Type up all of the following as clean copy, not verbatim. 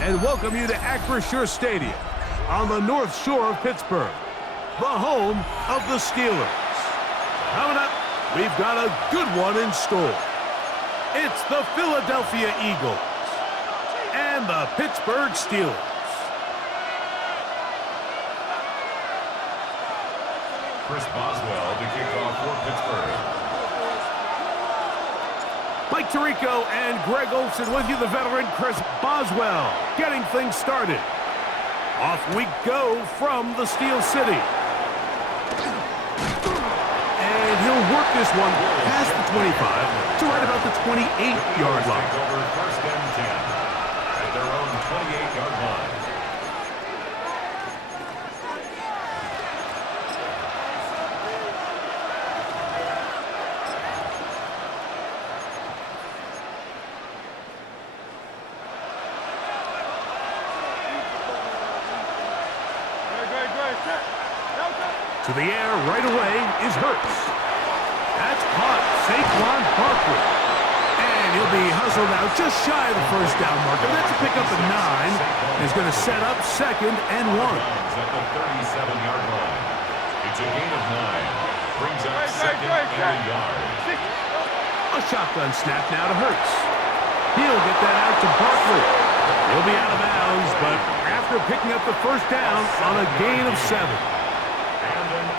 and welcome you to Acrisure Stadium on the North Shore of Pittsburgh, the home of the Steelers. Coming up, we've got a good one in store. It's the Philadelphia Eagles and the Pittsburgh Steelers. Chris Boswell to kick off for Pittsburgh. Mike Tirico and Greg Olsen with you, the veteran Chris Boswell, getting things started. Off we go from the Steel City. And he'll work this one past the 25 to right about the 28-yard line. Over first and 10 at their own 28-yard line. To the air right away is Hurts. That's caught. Saquon Barkley. And he'll be hustled out just shy of the first down marker. That's a pick up at 9. He's going to set up 2nd and 1. At the 37-yard line. It's a gain of 9. Brings up 2nd and a yard. A shotgun snap now to Hurts. He'll get that out to Barkley. He'll be out of bounds, but after picking up the first down on a gain of 7.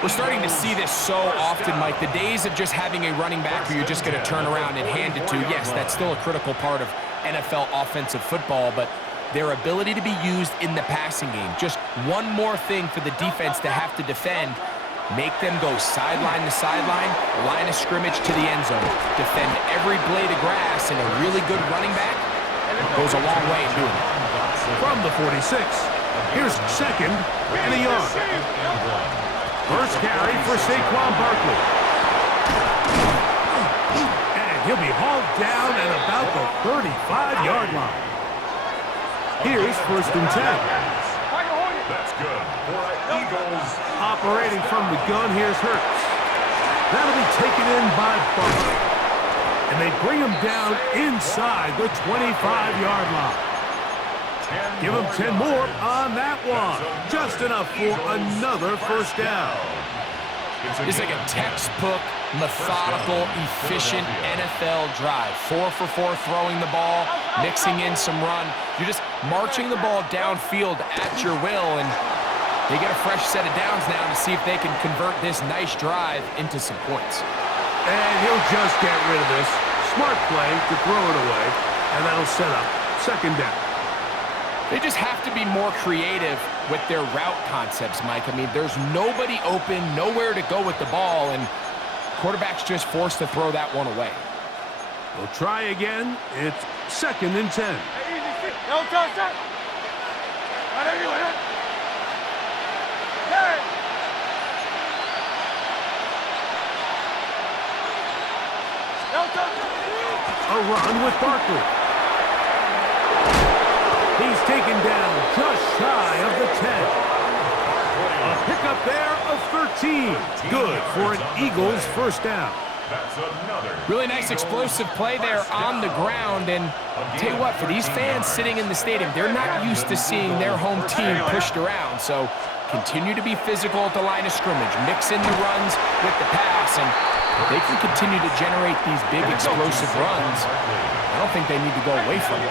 We're starting to see this so often, Mike. The days of just having a running back who you're just going to turn around and hand it to, yes, that's still a critical part of NFL offensive football, but their ability to be used in the passing game, just one more thing for the defense to have to defend, make them go sideline to sideline, line of scrimmage to the end zone, defend every blade of grass, and a really good running back goes a long way in doing it. From the 46, here's 2nd and a yard. First carry for Saquon Barkley. And he'll be hauled down at about the 35-yard line. Here's 1st and 10. That's good for Eagles. Operating from the gun, here's Hurts. That'll be taken in by Barkley. And they bring him down inside the 25-yard line. Give him 10 more on that one. Just enough for another first down. It's like a textbook, methodical, efficient NFL drive. 4 for 4 throwing the ball, mixing in some run. You're just marching the ball downfield at your will, and they get a fresh set of downs now to see if they can convert this nice drive into some points. And he'll just get rid of this. Smart play to throw it away, and that'll set up 2nd down. They just have to be more creative with their route concepts, Mike. I mean, there's nobody open, nowhere to go with the ball, and quarterback's just forced to throw that one away. We'll try again. It's 2nd and 10. A run with Barkley. He's taken down just shy of the 10. A pickup there of 13. Good for an Eagles first down. Really nice explosive play there on the ground. And tell you what, for these fans sitting in the stadium, they're not used to seeing their home team pushed around. So continue to be physical at the line of scrimmage. Mix in the runs with the pass. And if they can continue to generate these big explosive runs, I don't think they need to go away from it.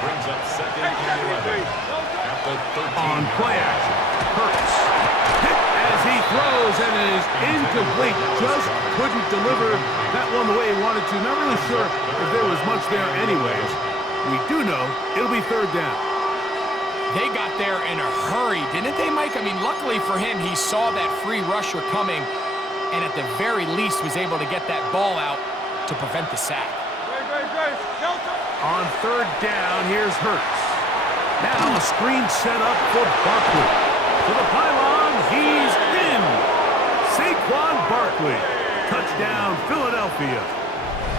Brings up 2nd and 11 at the 13. On play action, Hurts hit as he throws, and it is incomplete. Just couldn't deliver that one the way he wanted to. Not really sure if there was much there anyways. We do know it'll be 3rd down. They got there in a hurry, didn't they, Mike? I mean, luckily for him, he saw that free rusher coming, and at the very least was able to get that ball out to prevent the sack. On 3rd down, here's Hurts. Now a screen set up for Barkley. To the pylon, he's in. Saquon Barkley. Touchdown, Philadelphia.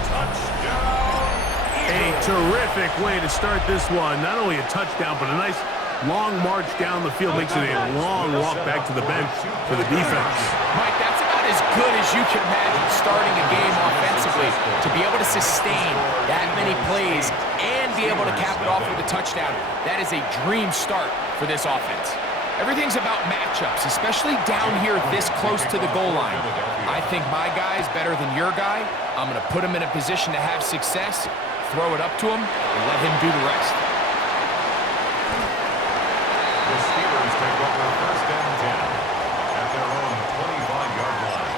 Touchdown, A terrific way to start this one. Not only a touchdown, but a nice long march down the field. Makes it a long walk back to the bench for the defense. Mike, that's about as good as you can imagine starting a game offensively. To be able to sustain that many plays and then be able to cap it off with a touchdown. That is a dream start for this offense. Everything's about matchups, especially down here this close to the goal line. I think my guy is better than your guy. I'm going to put him in a position to have success, throw it up to him, and let him do the rest. The Steelers take over first and 10 at their own 25-yard line.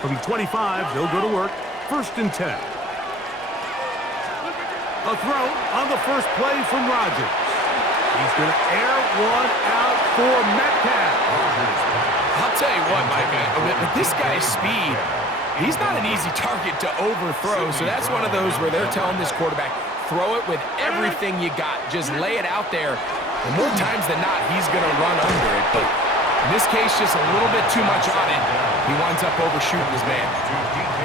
From the 25, they'll go to work. First and 10. A throw on the first play from Rodgers. He's going to air one out for Metcalf. I'll tell you what, Mike, with this guy's speed, he's not an easy target to overthrow, so that's one of those where they're telling this quarterback, throw it with everything you got. Just lay it out there. And more times than not, he's going to run under it, but in this case, just a little bit too much on it. He winds up overshooting his man.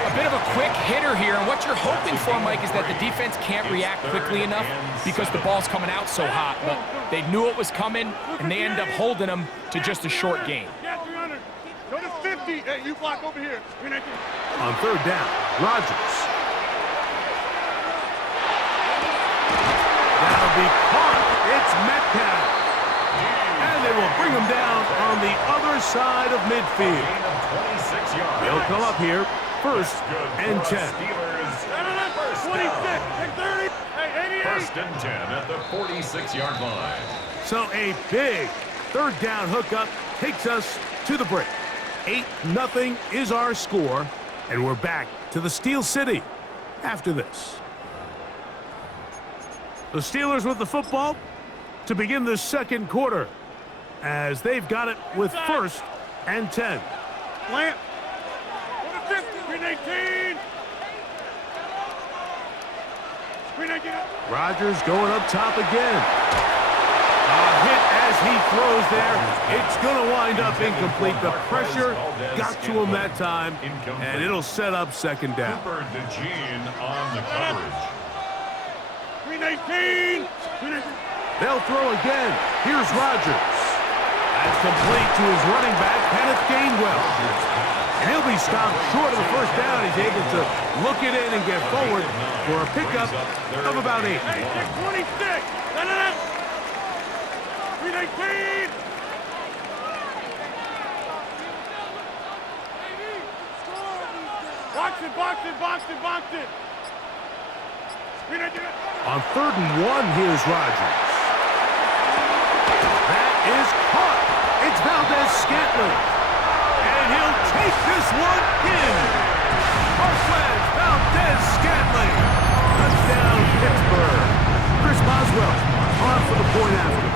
A bit of a quick hitter here, and what you're hoping for, Mike, is that the defense can't react quickly enough because the ball's coming out so hot. But they knew it was coming, and they end up holding them to just a short gain. Go to 50. Hey, you block over here. On third down, Rodgers. That'll be caught. It's Metcalf. And they will bring him down on the other side of midfield. They'll come up here, first and 10. 26 and 30. Hey, 88. First and 10 at the 46-yard line. So a big third down hookup takes us to the break. 8-0 is our score, and we're back to the Steel City after this. The Steelers with the football to begin the second quarter, as they've got it with first and 10. Plant. Go to 50. Green 18. Green 18. Rodgers going up top again. A hit as he throws there. It's going to wind up incomplete. The pressure got to him that time, and it'll set up second down. Cooper DeJean on the coverage. Green 18. Green 18. They'll throw again. Here's Rodgers. That's complete to his running back, Kenneth Gainwell. And he'll be stopped short of the first down. He's able to look it in and get forward for a pickup of about 8. Hey, 626. Green 18. Box it, box it, box it, box it. Green 18. On third and 1, here's Rodgers. That is caught. It's Valdez-Scantling. And he'll take this one in. Marquez Valdez-Scantling. Touchdown, Pittsburgh. Chris Boswell on for the point after.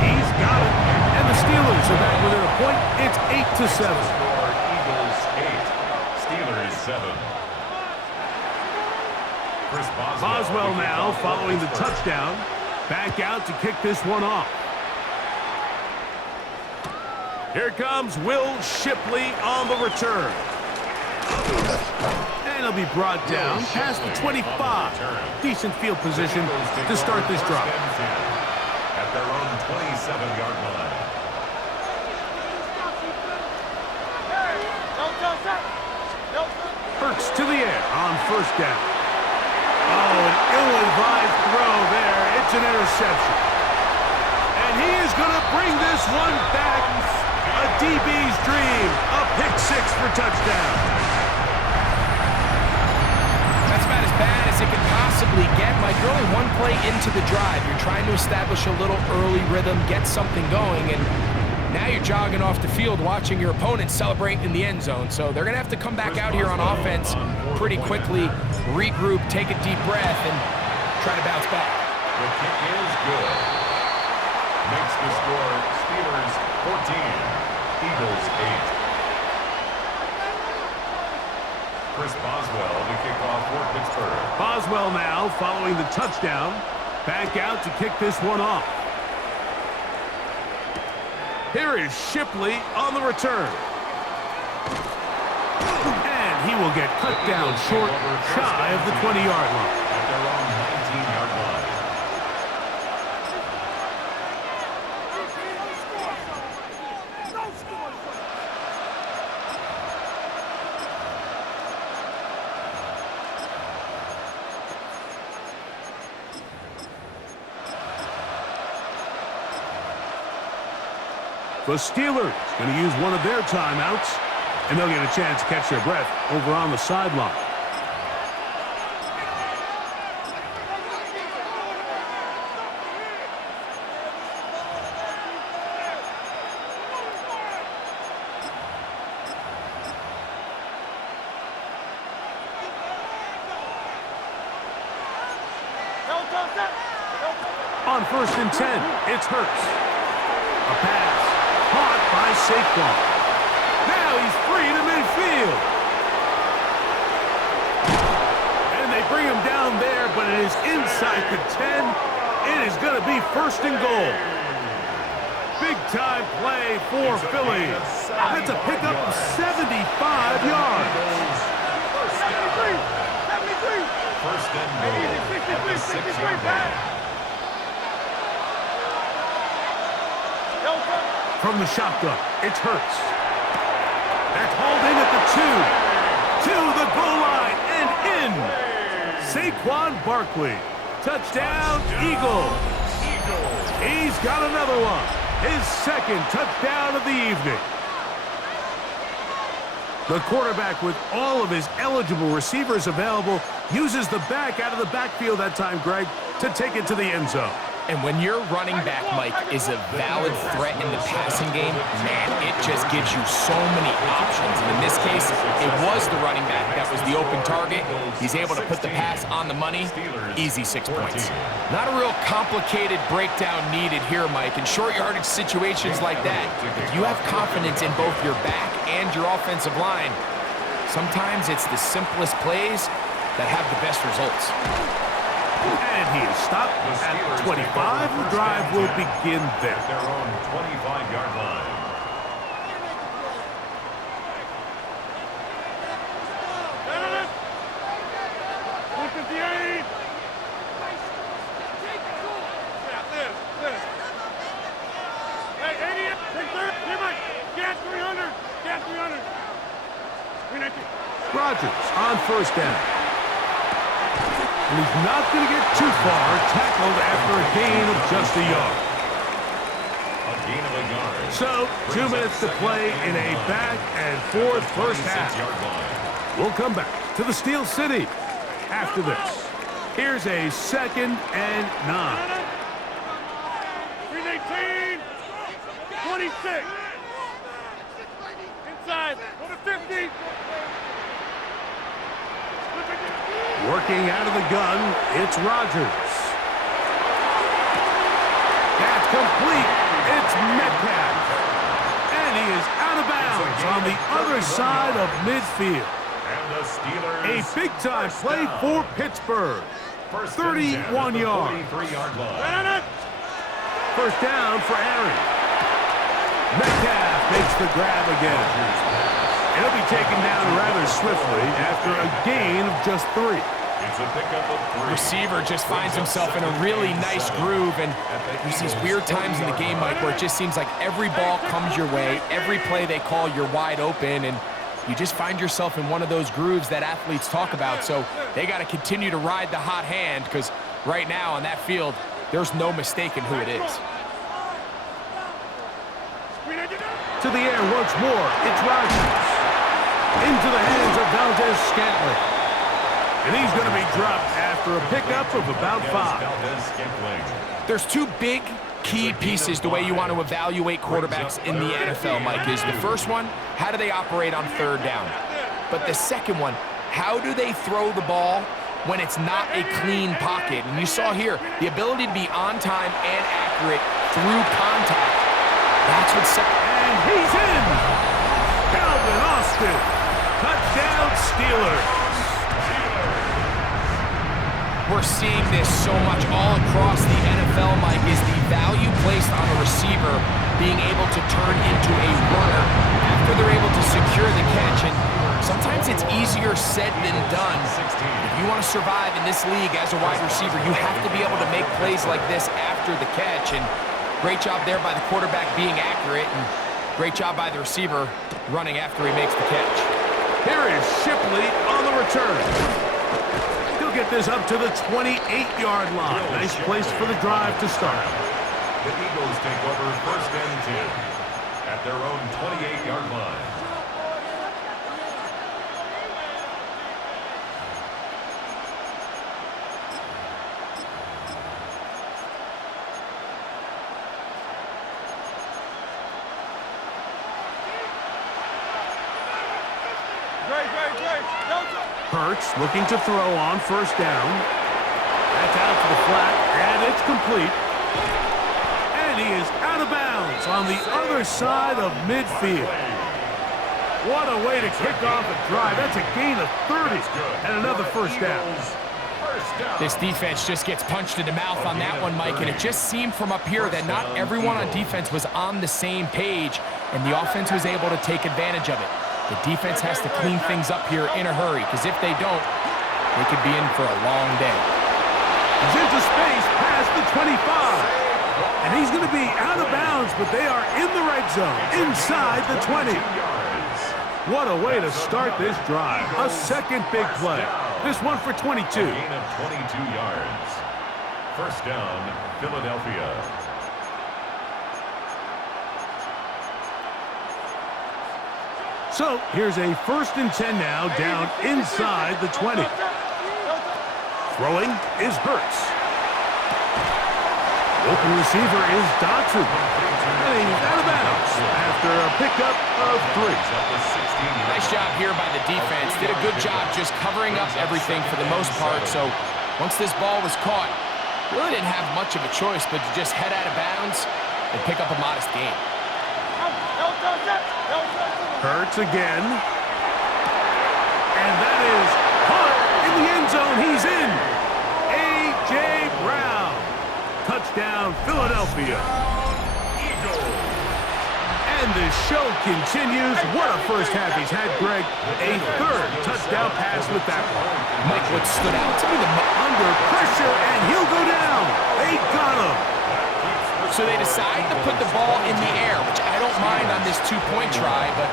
He's got it. And the Steelers are back within a point. It's 8-7. Eagles 8, Steelers 7. Chris Boswell now following the touchdown. Back out to kick this one off. Here comes Will Shipley on the return. And he'll be brought down past the 25. Decent field position to start this drive. At their own 27-yard line. Hurts to the air on first down. Oh, an ill-advised throw there. It's an interception. And he is going to bring this one back. A DB's dream. A pick six for touchdown. That's about as bad as it could possibly get. Mike, you're only one play into the drive. You're trying to establish a little early rhythm, get something going, and now you're jogging off the field watching your opponent celebrate in the end zone. So they're going to have to come back out here on offense pretty quickly, regroup, take a deep breath, and try to bounce back. The kick is good. Makes the score Steelers 14, Eagles 8. Chris Boswell to kick off for Pittsburgh. Boswell now following the touchdown. Back out to kick this one off. Here is Shipley on the return. And he will get cut down short, shy of the 20-yard line. At their own 19-yard line. The Steelers going to use one of their timeouts, and they'll get a chance to catch their breath over on the sideline. On 1st and 10, it's Hurts. A pass caught by Saquon. Now he's free to midfield. And they bring him down there, but it is inside the 10. It is going to be 1st and goal. Big-time play for Philly. That's a pickup of 75 yards. 1st and goal at the 6-yard line. From the shotgun, it's Hurts. That's hauled in at the 2. To the goal line and in. Saquon Barkley. Touchdown, Eagles. He's got another one. His 2nd touchdown of the evening. The quarterback, with all of his eligible receivers available, uses the back out of the backfield that time, Greg, to take it to the end zone. And when your running back, Mike, is a valid threat in the passing game, man, it just gives you so many options. And in this case, it was the running back that was the open target. He's able to put the pass on the money. Easy 6 points. Not a real complicated breakdown needed here, Mike. In short yardage situations like that, if you have confidence in both your back and your offensive line, sometimes it's the simplest plays that have the best results. And he is stopped at the 25. The drive will begin there. At their own 25-yard line. Rodgers on 1st down. And he's not going to get too far, tackled after a gain of just a yard. A gain of a yard. So, 2 minutes to play in a back and forth first half. We'll come back to the Steel City after this. Here's a 2nd and 9. 319, 26. Inside, go to 50. Working out of the gun, it's Rodgers. That's complete. It's Metcalf. And he is out of bounds on the other side of midfield. And the Steelers. A big-time play for Pittsburgh. 31 yards. 43-yard line. 1st down for Aaron. Metcalf makes the grab again. And he'll be taken down rather swiftly after a gain of just 3. It's a pickup of 3. Receiver just finds himself in a really nice groove, and there's these weird times in the game, Mike, where it just seems like every ball comes your way, every play they call, you're wide open, and you just find yourself in one of those grooves that athletes talk about. So they got to continue to ride the hot hand, because right now on that field, there's no mistaking who it is. To the air once more, it's Rodgers. Into the hands of Valdez-Scantling. And he's going to be dropped after a pickup of about 5. There's 2 big key pieces the way you want to evaluate quarterbacks in the NFL, Mike, is the first one, how do they operate on 3rd down? But the second one, how do they throw the ball when it's not a clean pocket? And you saw here, the ability to be on time and accurate through contact. That's what's... And he's in! Calvin Austin! Touchdown, Steelers! We're seeing this so much all across the NFL, Mike, is the value placed on a receiver being able to turn into a runner after they're able to secure the catch. And sometimes it's easier said than done. If you want to survive in this league as a wide receiver, you have to be able to make plays like this after the catch. And great job there by the quarterback being accurate, and great job by the receiver running after he makes the catch. Here is Shipley on the return. He'll get this up to the 28-yard line. Nice place for the drive to start. The Eagles take over 1st and 10. at their own 28-yard line. Hurts looking to throw on first down. That's out to the flat, and it's complete. And he is out of bounds on the other side of midfield. What a way to kick off a drive. That's a gain of 30 and another first down. This defense just gets punched in the mouth on that one, Mike, and it just seemed from up here that not everyone on defense was on the same page, and the offense was able to take advantage of it. The defense has to clean things up here in a hurry, because if they don't, they could be in for a long day. He's into space past the 25. And he's going to be out of bounds, but they are in the red zone, inside the 20. What a way to start this drive. A second big play. This one for 22. A gain of 22 yards. First down, Philadelphia. So here's a 1st and 10 now, down inside the 20. Throwing is Hurts. Open receiver is Dotson. And he's out of bounds after a pickup of 3. Nice job here by the defense. Did a good job just covering up everything for the most part. So once this ball was caught, really didn't have much of a choice but to just head out of bounds and pick up a modest gain. Hurts again. And that is caught in the end zone. He's in. A.J. Brown. Touchdown, Philadelphia. And the show continues. What a first half he's had, Greg. A 3rd touchdown pass with that one. Mike, what stood out to me under pressure, and he'll go down. They got him. So they decide to put the ball in the air, which I don't mind on this 2-point try, but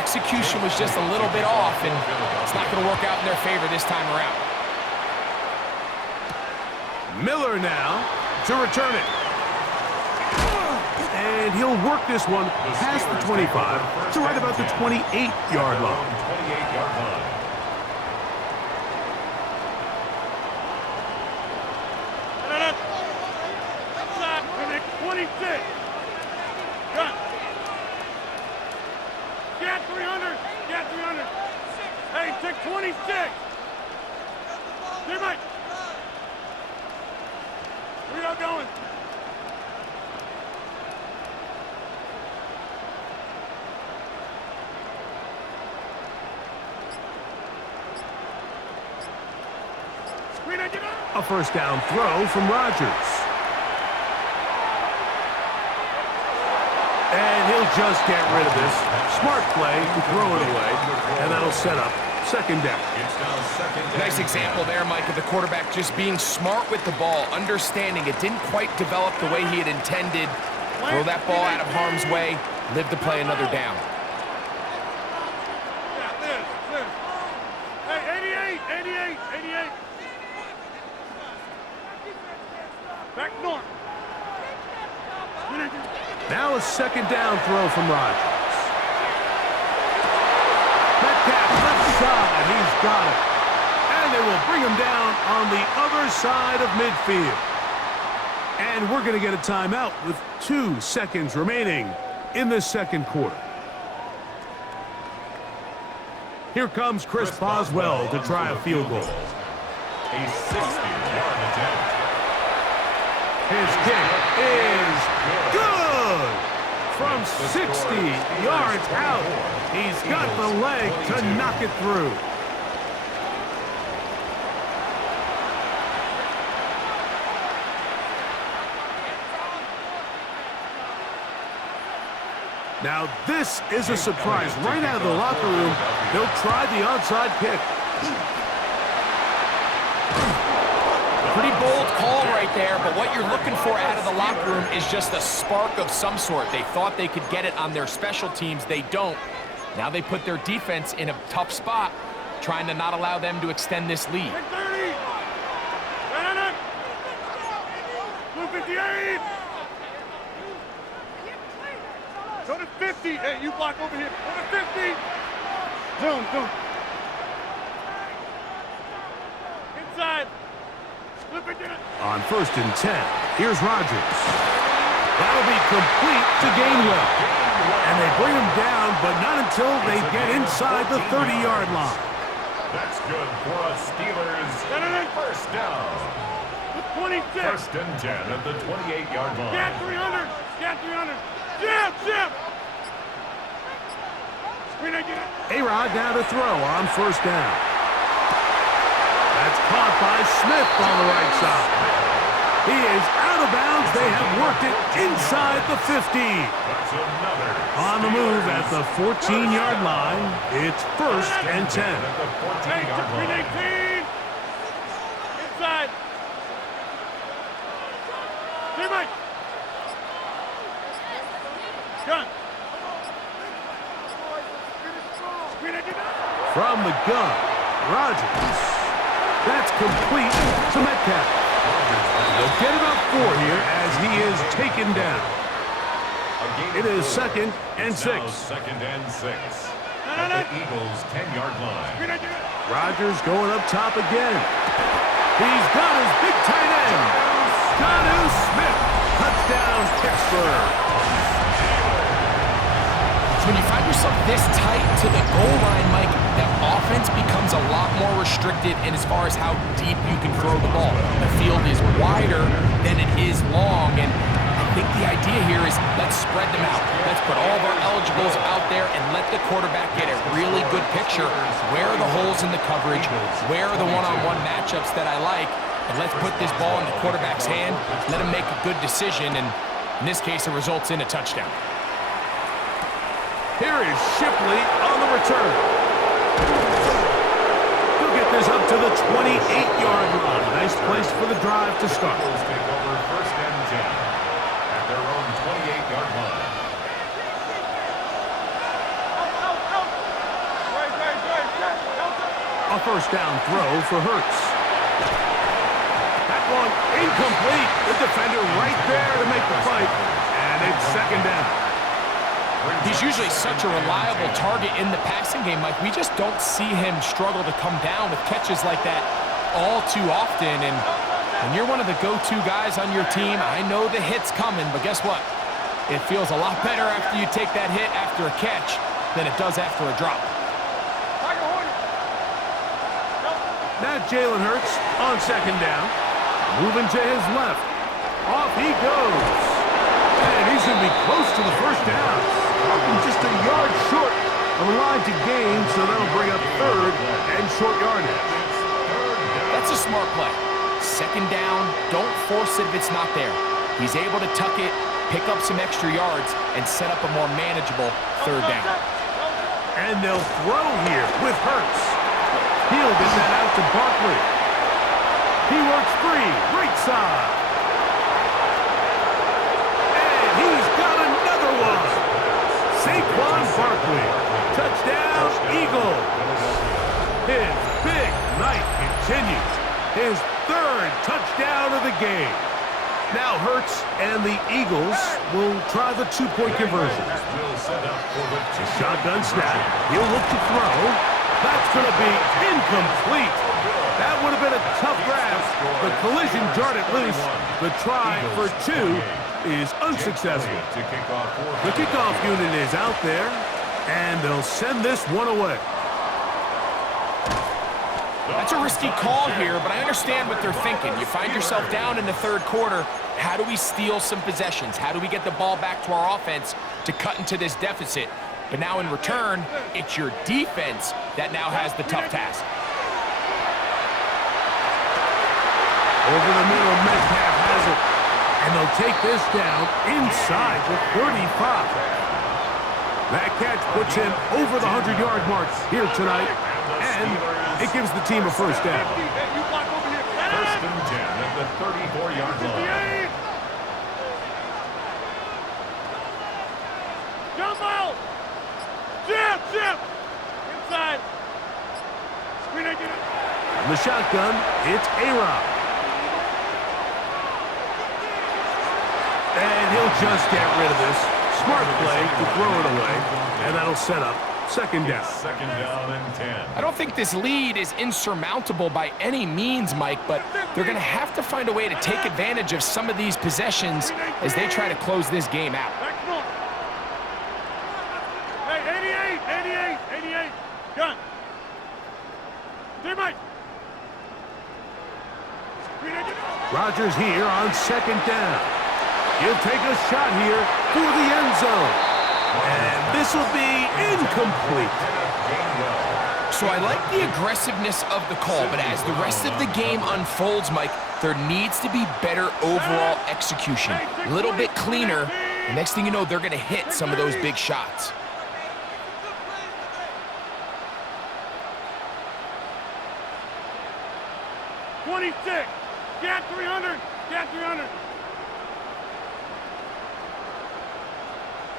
execution was just a little bit off, and it's not going to work out in their favor this time around. Miller now to return it. And he'll work this one past the 25 to right about the 28-yard line. 28-yard line. Outside, 26. Cut. Get 300. Get 300. Hey, take 26. Hey, Mike. Where y'all going? A first down throw from Rodgers. And he'll just get rid of this. Smart play to throw it away. And that'll set up 2nd down. Nice example there, Mike, of the quarterback just being smart with the ball, understanding it didn't quite develop the way he had intended. Throw that ball out of harm's way, live to play another down. Hey, 88. Back north. Now a 2nd down throw from Rodgers. Metcalf left side, he's got it. And they will bring him down on the other side of midfield. And we're going to get a timeout with 2 seconds remaining in the 2nd quarter. Here comes Chris Boswell to try a field goal. A 60-yard attempt. His kick is good! From 60 yards out, he's got the leg to knock it through. Now this is a surprise. Right out of the locker room, they'll try the onside kick. Pretty bold call right there, but what you're looking for out of the locker room is just a spark of some sort. They thought they could get it on their special teams. They don't. Now they put their defense in a tough spot, trying to not allow them to extend this lead. 30. 258. Go to 50. Hey, you block over here. Go to 50. Zone. Inside. Flip it down. On 1st and 10, here's Rodgers. That'll be complete to Gainwell. And they bring him down, but not until they get inside the 30-yard line. That's good for a Steelers first down. The 26. 1st and 10 at the 28-yard line. Get 300. Get 300. Jim. A-Rod now to throw on 1st down. That's caught by Smith on the right side. He is out of bounds. They have worked it inside the 50. That's another On the move at the 14-yard line. It's 1st and 10. at the 14-yard line. 18. Inside. Team Mike. Gun. From the gun, Rodgers. That's complete to Metcalf. They'll get about 4 here as he is taken down. It is 2nd and 6. Now 2nd and 6. At the Eagles' 10-yard line. Rodgers going up top again. He's got his big tight end. Jonnu Smith. Touchdown, Pittsburgh. So when you find yourself this tight to the goal line, Mike, that offense becomes a lot more restricted in as far as how deep you can throw the ball. The field is wider than it is long, and I think the idea here is let's spread them out. Let's put all of our eligibles out there and let the quarterback get a really good picture. Where are the holes in the coverage? Where are the one-on-one matchups that I like? And let's put this ball in the quarterback's hand, let him make a good decision, and in this case, it results in a touchdown. Here is Shipley on the return. He'll get this up to the 28-yard line. Nice place for the drive to start. Eagles take over 1st and 10 at their own 28-yard line. A 1st down throw for Hurts. That one incomplete. The defender right there to make the fight. And it's 2nd down. He's usually such a reliable target in the passing game, Mike. We just don't see him struggle to come down with catches like that all too often. And when you're one of the go-to guys on your team, I know the hit's coming, but guess what? It feels a lot better after you take that hit after a catch than it does after a drop. Now Jalen Hurts on 2nd down. Moving to his left. Off he goes. And he's going to be close to the 1st down. Just a yard short of the line to gain, so that'll bring up 3rd and short yardage. That's a smart play. 2nd down, don't force it if it's not there. He's able to tuck it, pick up some extra yards, and set up a more manageable 3rd down. And they'll throw here with Hurts. He'll get that out to Barkley. He works free, right side. And he's got another one. Saquon Barkley. Touchdown, Eagles. His big night continues. His 3rd touchdown of the game. Now Hurts and the Eagles will try the 2-point conversion. Shotgun snap. He'll look to throw. That's going to be incomplete. That would have been a tough grab. The collision jarred it loose. The try for 2 is unsuccessful. The kickoff unit is out there, and they'll send this one away. That's a risky call here, but I understand what they're thinking. You find yourself down in the 3rd quarter. How do we steal some possessions? How do we get the ball back to our offense to cut into this deficit? But now in return, it's your defense that now has the tough task. Over the middle, Metcalf has it. And they'll take this down inside the 35. That catch puts him over the 100-yard mark here tonight. And it gives the team a 1st down. 1st and 10 at the 34-yard line. Jump out! Chip! Inside! From the shotgun, it's A-Rod. And he'll just get rid of this. Smart play to throw it away, and that'll set up second down. Second down and 10. I don't think this lead is insurmountable by any means, Mike, but they're going to have to find a way to take advantage of some of these possessions as they try to close this game out. Hey, 88. Gun. Teammate. Rodgers here on second down. He'll take a shot here for the end zone. And this will be incomplete. So I like the aggressiveness of the call, but as the rest of the game unfolds, Mike, there needs to be better overall execution. A little bit cleaner. The next thing you know, they're going to hit some of those big shots. '26. Get 300. Get 300.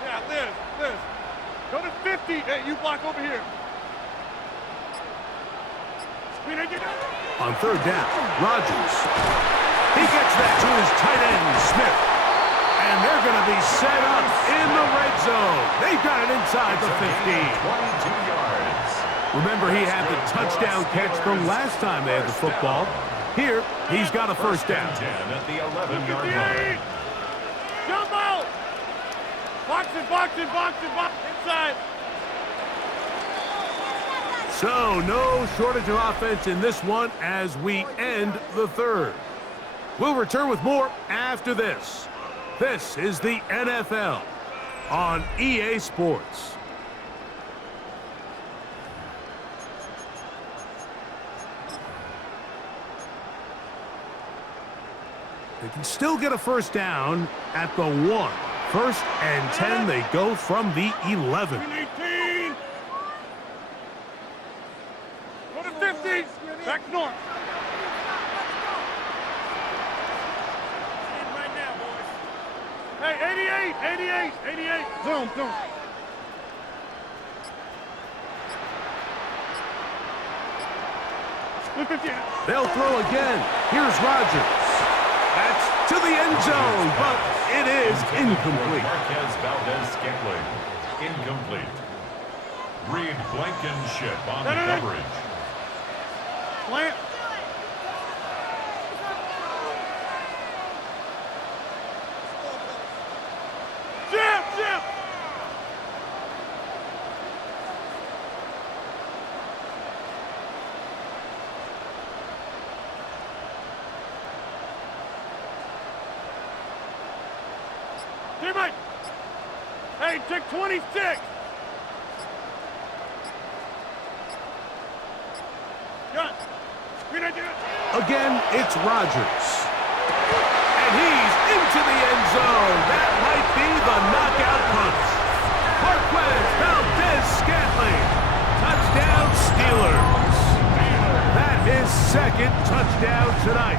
Yeah, Liz. Go to 50. Hey, you block over here. On third down, Rodgers. He gets that to his tight end, Smith. And they're going to be set up in the red zone. They've got it inside the 15. 22 yards. Remember, he had the touchdown catch from last time they had the football. Here, he's got a first down. 10 at the 11-yard line. Jump out. Box it, inside. So, no shortage of offense in this one as we end the third. We'll return with more after this. This is the NFL on EA Sports. They can still get a first down at the 1. First and 10, they go from the 11. 18. Go to 50. Back north. Right now, boys. Hey, 88. Zoom. They'll throw again. Here's Rodgers. That's to the end zone, but it is incomplete. Marquez Valdez-Scantling. Incomplete. Reed Blankenship on the coverage. Plant. Jim. Teammate. Hey, take 26. Gun. Again, it's Rodgers. And he's into the end zone. That might be the knockout punch. Marquez Valdez-Scantling. Touchdown Steelers. That is second touchdown tonight.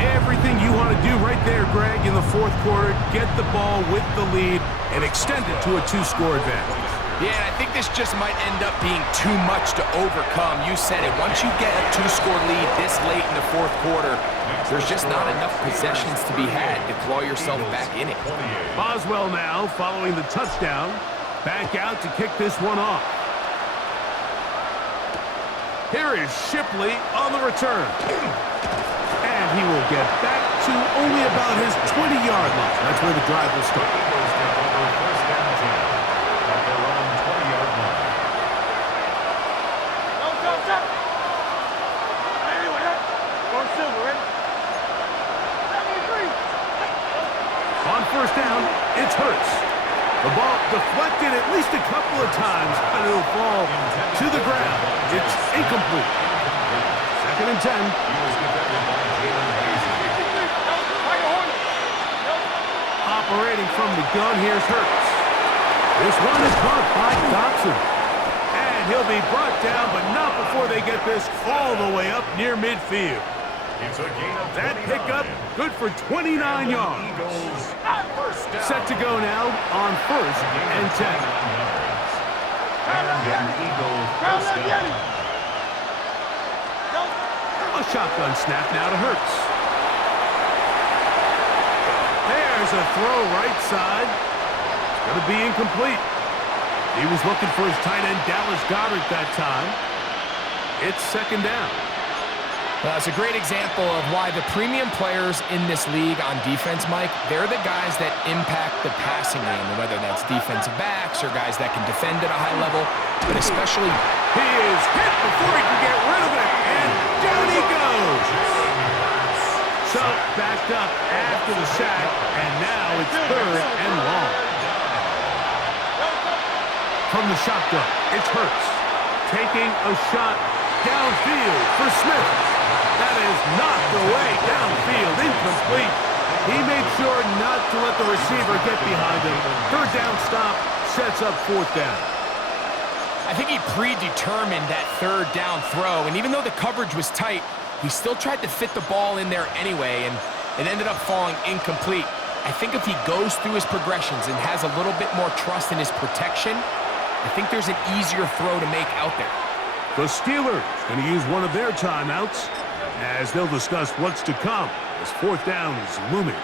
Everything you want to do right there, Greg, in the fourth quarter. Get the ball with the lead and extend it to a 2-score advantage. Yeah, and I think this just might end up being too much to overcome. You said it. Once you get a 2-score lead this late in the fourth quarter, there's just not enough possessions to be had to claw yourself back in it. Boswell now, following the touchdown, back out to kick this one off. Here is Shipley on the return. And he will get back to only about his 20-yard line. That's where the drive will start. On first down, it's Hurts. The ball deflected at least a couple of times, and it'll fall to the ground. It's incomplete. Second and 10. Operating from the gun, here's Hurts. This one is caught by Dobson. And he'll be brought down, but not before they get this all the way up near midfield. That pickup, good for 29 yards. Set to go now on first and 10. A shotgun snap now to Hurts. There There's a throw right side. It's going to be incomplete. He was looking for his tight end, Dallas Goedert, that time. It's second down. Well, it's a great example of why the premium players in this league on defense, Mike, they're the guys that impact the passing game, whether that's defensive backs or guys that can defend at a high level, but especially... He is hit before he can get rid of it, and down he goes. So, backed up after the sack, and now it's third and long. From the shotgun, it's Hurts, taking a shot downfield for Smith. That is knocked away downfield, incomplete. He made sure not to let the receiver get behind him. Third down stop sets up fourth down. I think he predetermined that third down throw, and even though the coverage was tight, he still tried to fit the ball in there anyway, and it ended up falling incomplete. I think if he goes through his progressions and has a little bit more trust in his protection, I think there's an easier throw to make out there. The Steelers going to use one of their timeouts as they'll discuss what's to come as fourth down is looming.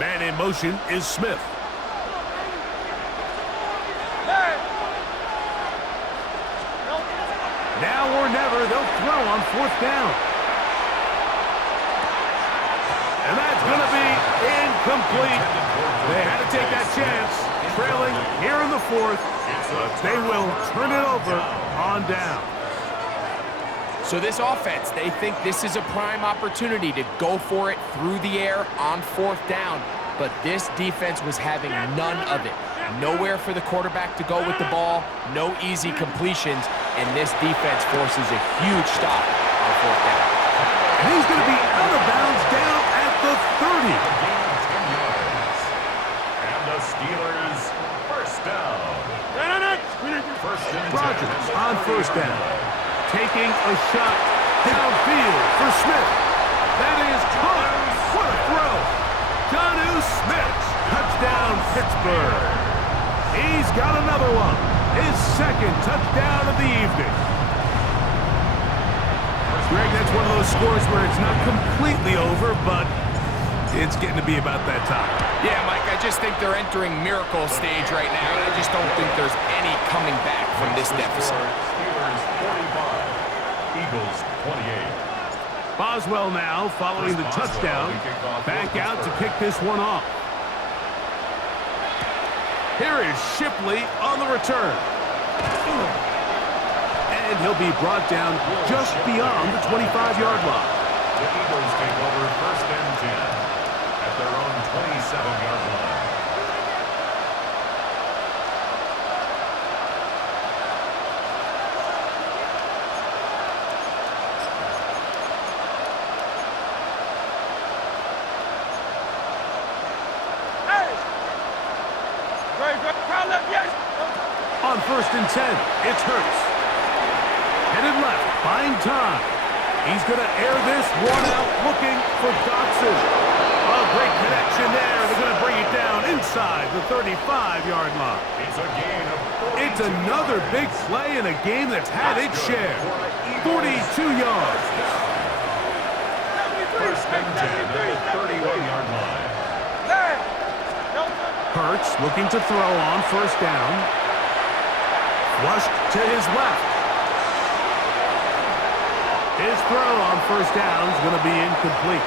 Man in motion is Smith. Now or never, they'll throw on fourth down. And that's going to be incomplete. They had to take that chance, trailing here in the fourth, but they will turn it over on down. So this offense, they think this is a prime opportunity to go for it through the air on fourth down, but this defense was having none of it. Nowhere for the quarterback to go with the ball, no easy completions, and this defense forces a huge stop on fourth down. And he's going to be out of bounds down at the 30. And the Steelers first down. Rodgers on first down, taking a shot downfield for Smith. That is caught. What a throw. Jonnu Smith, touchdown Pittsburgh. He's got another one. His second touchdown of the evening. Greg, that's one of those scores where it's not completely over, but it's getting to be about that time. Yeah, Mike, I just think they're entering miracle stage right now, and I just don't think there's any coming back from this deficit. Steelers 45, Eagles 28. Boswell now following the touchdown. Back out to kick this one off. Here is Shipley on the return. And he'll be brought down just beyond the 25-yard line. The Eagles take over first and 10 at their own 27-yard line. On first and 10, it's Hurts. Headed left, buying time. He's going to air this one out, looking for Dotson. A great connection there. They're going to bring it down inside the 35-yard line. It's a gain of 42. It's another big play in a game that's had its share. 42 yards. First and 10 at the 31-yard line. Hurts looking to throw on first down. Flushed to his left. His throw on first down is going to be incomplete.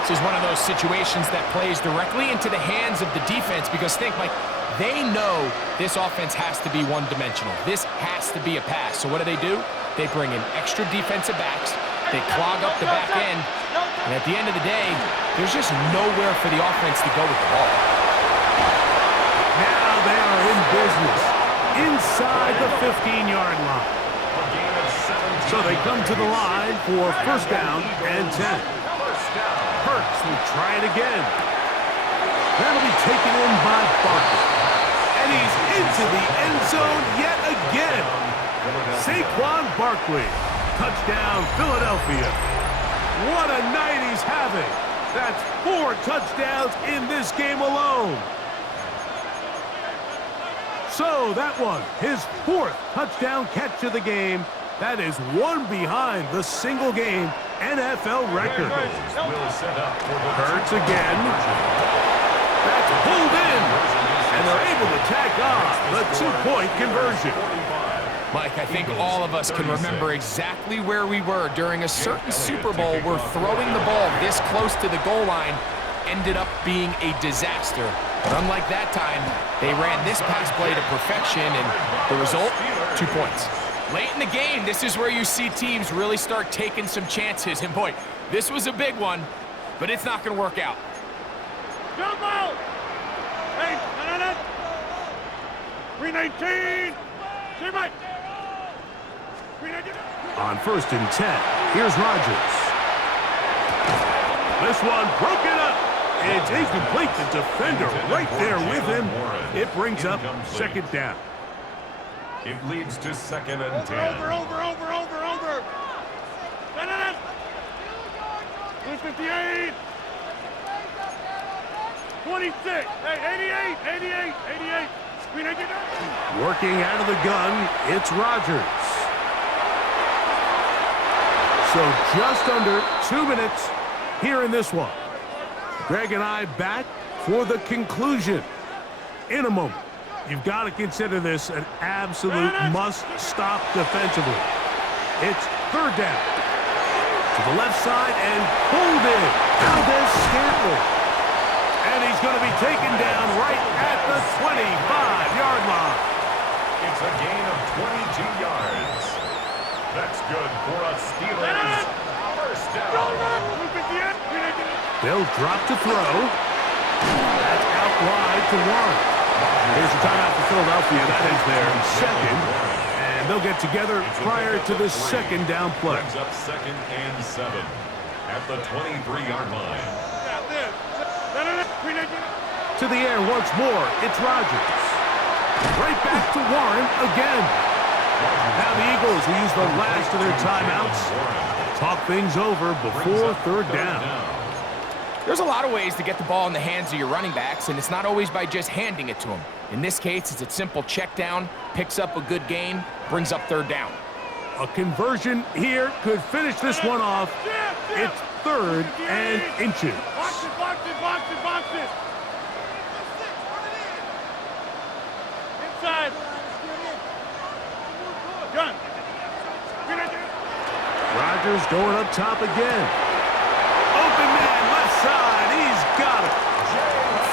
This is one of those situations that plays directly into the hands of the defense because think, Mike, they know this offense has to be one-dimensional. This has to be a pass. So what do? They bring in extra defensive backs. They clog up the back end. And at the end of the day, there's just nowhere for the offense to go with the ball. Now they are in business inside the 15-yard line. So they come to the line for first down and 10. Hurts will try it again. That'll be taken in by Barkley. And he's into the end zone yet again. Saquon Barkley. Touchdown, Philadelphia. What a night he's having. That's 4 touchdowns in this game alone. So that one, his 4th touchdown catch of the game. That is one behind the single-game NFL record. Will set up for the Hurts again. That's pulled in. And they're able to tack on the 2-point conversion. Mike, I think all of us can remember exactly where we were during a certain Super Bowl where throwing the ball this close to the goal line ended up being a disaster. But unlike that time, they ran this pass play to perfection, and the result, 2 points. Late in the game, this is where you see teams really start taking some chances. And boy, this was a big one, but it's not going to work out. Jump out! Hey, no. 319! Stay back! On 1st and 10, here's Rodgers. This one broken up. It's incomplete. The defender right there with him. It brings up 2nd down. It leads to 2nd and 10. Over. 158. 26. Hey, 88. Working out of the gun, it's Rodgers. So just under 2 minutes here in this one. Greg and I back for the conclusion in a moment. You've got to consider this an absolute must-stop defensively. It's 3rd down. To the left side and pulled in. Valdez-Scantling. And he's going to be taken down right at the 25-yard line. It's a gain of 22 yards. That's good for a Steelers 1st down. They'll drop to throw. That's out wide to Warren. Here's a timeout for Philadelphia. That is their 2nd. And they'll get together prior to the 2nd down play. Brings up 2nd and 7 at the 23-yard line. To the air once more. It's Rodgers. Right back to Warren again. Now the Eagles will use the last of their timeouts. Talk things over before 3rd down. There's a lot of ways to get the ball in the hands of your running backs, and it's not always by just handing it to them. In this case, it's a simple check down, picks up a good gain, brings up 3rd down. A conversion here could finish this one off. It's 3rd and inches. Box it. Inside. Gun. Rodgers going up top again. Open man, left side. He's got it.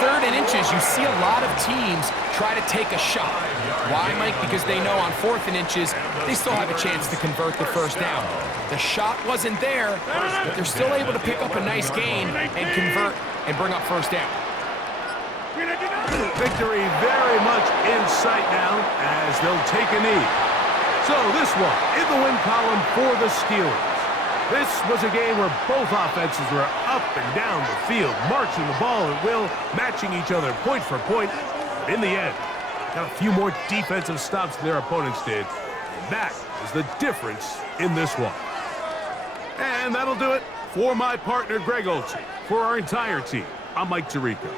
3rd and inches, you see a lot of teams try to take a shot. Why, Mike? Because they know on 4th and inches, they still have a chance to convert the 1st down. The shot wasn't there, but they're still able to pick up a nice gain and convert and bring up 1st down. Victory very much in sight now as they'll take a knee. So this one in the win column for the Steelers. This was a game where both offenses were up and down the field, marching the ball at will, matching each other point for point. In the end, got a few more defensive stops than their opponents did. And that is the difference in this one. And that'll do it for my partner, Greg Olsen. For our entire team, I'm Mike Tirico.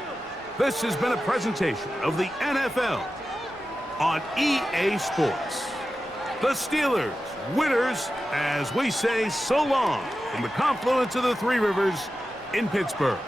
This has been a presentation of the NFL on EA Sports. The Steelers, winners, as we say so long from the confluence of the Three Rivers in Pittsburgh.